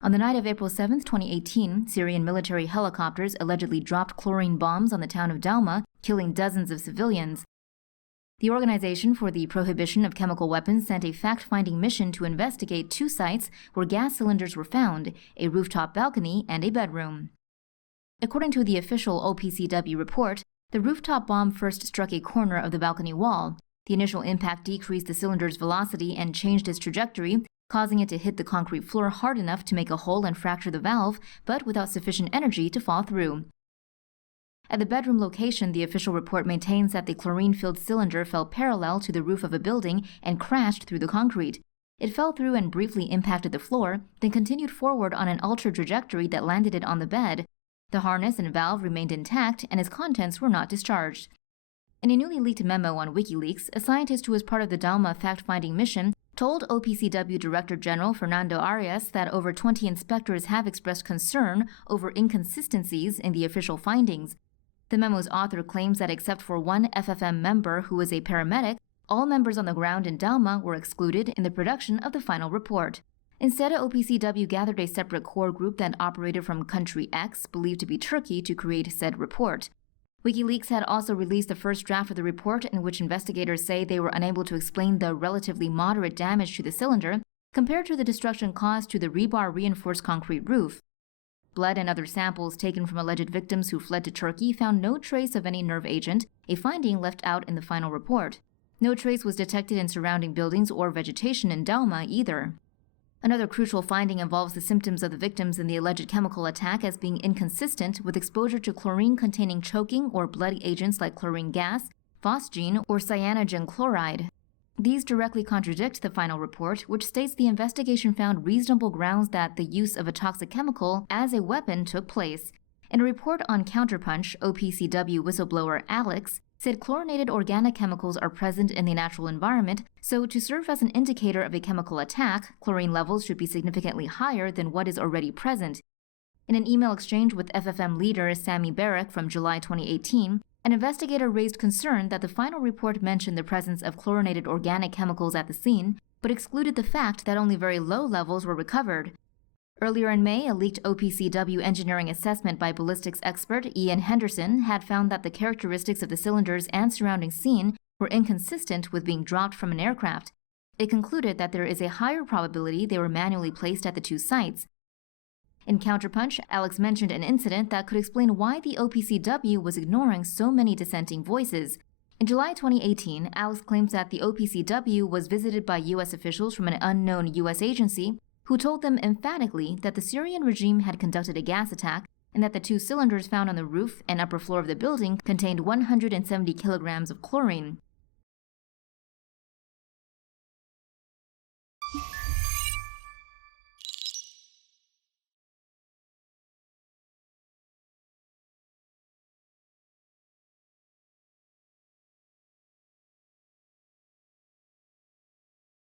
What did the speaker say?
On the night of April 7, 2018, Syrian military helicopters allegedly dropped chlorine bombs on the town of Douma, killing dozens of civilians. The Organization for the Prohibition of Chemical Weapons sent a fact-finding mission to investigate 2 sites where gas cylinders were found, a rooftop balcony and a bedroom. According to the official OPCW report, the rooftop bomb first struck a corner of the balcony wall. The initial impact decreased the cylinder's velocity and changed its trajectory, causing it to hit the concrete floor hard enough to make a hole and fracture the valve, but without sufficient energy to fall through. At the bedroom location, the official report maintains that the chlorine-filled cylinder fell parallel to the roof of a building and crashed through the concrete. It fell through and briefly impacted the floor, then continued forward on an altered trajectory that landed it on the bed. The harness and valve remained intact, and its contents were not discharged. In a newly leaked memo on Wikileaks, a scientist who was part of the Douma fact-finding mission told OPCW Director General Fernando Arias that over 20 inspectors have expressed concern over inconsistencies in the official findings. The memo's author claims that except for one FFM member who was a paramedic, all members on the ground in Douma were excluded in the production of the final report. Instead, OPCW gathered a separate core group that operated from country X, believed to be Turkey, to create said report. Wikileaks had also released the first draft of the report, in which investigators say they were unable to explain the relatively moderate damage to the cylinder compared to the destruction caused to the rebar-reinforced concrete roof. Blood and other samples taken from alleged victims who fled to Turkey found no trace of any nerve agent, a finding left out in the final report. No trace was detected in surrounding buildings or vegetation in Douma either. Another crucial finding involves the symptoms of the victims in the alleged chemical attack as being inconsistent with exposure to chlorine-containing choking or bloody agents like chlorine gas, phosgene, or cyanogen chloride. These directly contradict the final report, which states the investigation found reasonable grounds that the use of a toxic chemical as a weapon took place. In a report on Counterpunch, OPCW whistleblower Alex said chlorinated organic chemicals are present in the natural environment, so to serve as an indicator of a chemical attack, chlorine levels should be significantly higher than what is already present. In an email exchange with FFM leader Sami Barak from July 2018, an investigator raised concern that the final report mentioned the presence of chlorinated organic chemicals at the scene, but excluded the fact that only very low levels were recovered. Earlier in May, a leaked OPCW engineering assessment by ballistics expert Ian Henderson had found that the characteristics of the cylinders and surrounding scene were inconsistent with being dropped from an aircraft. It concluded that there is a higher probability they were manually placed at the 2 sites. In Counterpunch, Alex mentioned an incident that could explain why the OPCW was ignoring so many dissenting voices. In July 2018, Alex claims that the OPCW was visited by U.S. officials from an unknown U.S. agency who told them emphatically that the Syrian regime had conducted a gas attack and that the 2 cylinders found on the roof and upper floor of the building contained 170 kilograms of chlorine.